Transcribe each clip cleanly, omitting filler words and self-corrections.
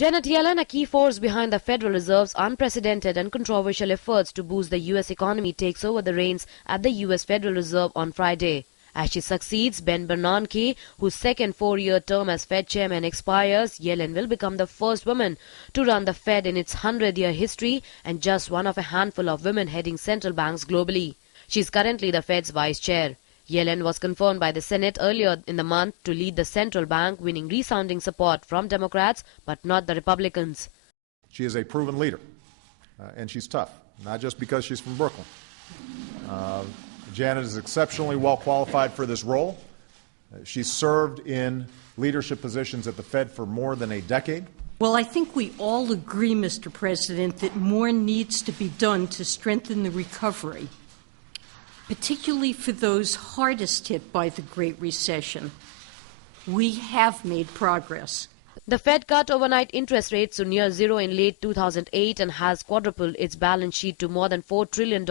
Janet Yellen, a key force behind the Federal Reserve's unprecedented and controversial efforts to boost the U.S. economy, takes over the reins at the U.S. Federal Reserve on Friday. As she succeeds Ben Bernanke, whose second four-year term as Fed chairman expires, Yellen will become the first woman to run the Fed in its 100-year history and just one of a handful of women heading central banks globally. She is currently the Fed's vice chair. Yellen was confirmed by the Senate earlier in the month to lead the central bank, winning resounding support from Democrats but not the Republicans. She is a proven leader, and she's tough, not just because she's from Brooklyn. Janet is exceptionally well qualified for this role. She's served in leadership positions at the Fed for more than a decade. Well, I think we all agree, Mr. President, that more needs to be done to strengthen the recovery, particularly for those hardest hit by the Great Recession. We have made progress. The Fed cut overnight interest rates to near zero in late 2008 and has quadrupled its balance sheet to more than $4 trillion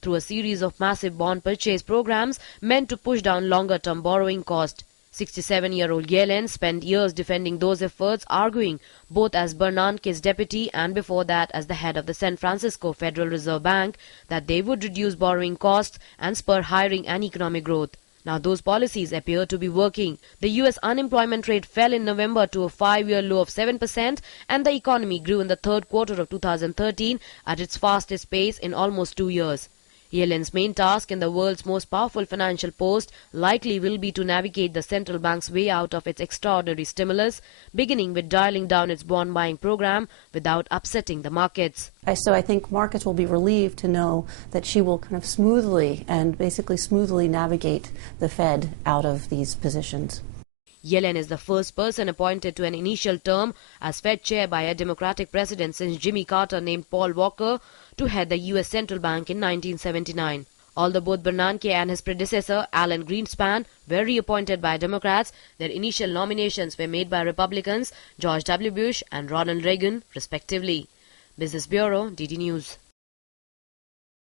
through a series of massive bond purchase programs meant to push down longer-term borrowing costs. 67-year-old Yellen spent years defending those efforts, arguing both as Bernanke's deputy and before that as the head of the San Francisco Federal Reserve Bank that they would reduce borrowing costs and spur hiring and economic growth. Now those policies appear to be working. The U.S. unemployment rate fell in November to a 5-year low of 7%, and the economy grew in the third quarter of 2013 at its fastest pace in almost 2 years. Yellen's main task in the world's most powerful financial post likely will be to navigate the central bank's way out of its extraordinary stimulus, beginning with dialing down its bond buying program without upsetting the markets. So I think markets will be relieved to know that she will kind of smoothly navigate the Fed out of these positions. Yellen is the first person appointed to an initial term as Fed chair by a Democratic president since Jimmy Carter named Paul Volcker to head the U.S. Central Bank in 1979. Although both Bernanke and his predecessor, Alan Greenspan, were reappointed by Democrats, their initial nominations were made by Republicans George W. Bush and Ronald Reagan, respectively. Business Bureau, DD News.